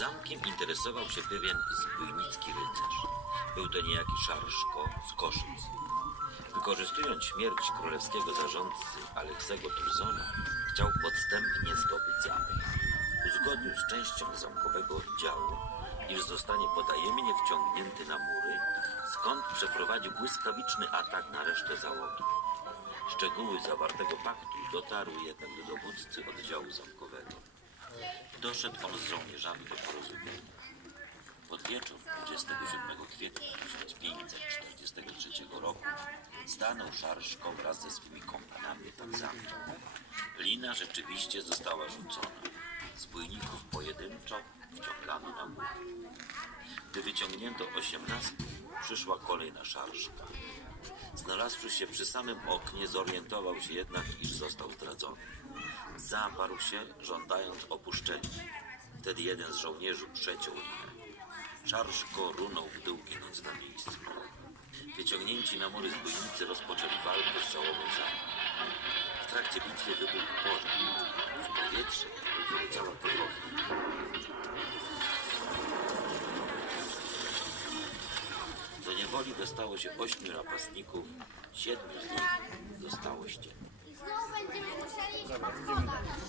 Zamkiem interesował się pewien zbójnicki rycerz. Był to niejaki Szarszko z Koszyc. Wykorzystując śmierć królewskiego zarządcy Aleksego Turzona, chciał podstępnie zdobyć zamek. Uzgodnił z częścią zamkowego oddziału, iż zostanie potajemnie wciągnięty na mury, skąd przeprowadził błyskawiczny atak na resztę załogi. Szczegóły zawartego paktu dotarły jednak do dowódcy oddziału zamkowego. Doszedł on z żołnierzami do porozumienia. Pod wieczór 27 kwietnia 1543 roku stanął Szarszko wraz ze swymi kompanami pod zamkiem. Lina rzeczywiście została rzucona. Zbójników pojedynczo wciągano na mur. Gdy wyciągnięto 18, przyszła kolej na Szarszka. Znalazłszy się przy samym oknie, zorientował się jednak, iż został zdradzony. Zaparł się, żądając opuszczenia. Wtedy jeden z żołnierzy przeciął linę. Szarszko runął w dół, ginąc na miejscu. Wyciągnięci na mury zbójnicy rozpoczęli walkę z załogą. W trakcie bitwy wybuchł pożar. W powietrze niewoli dostało się ośmiu napastników, siedmiu z nich zostało ściętych. I znowu będziemy musieli iść po wodę.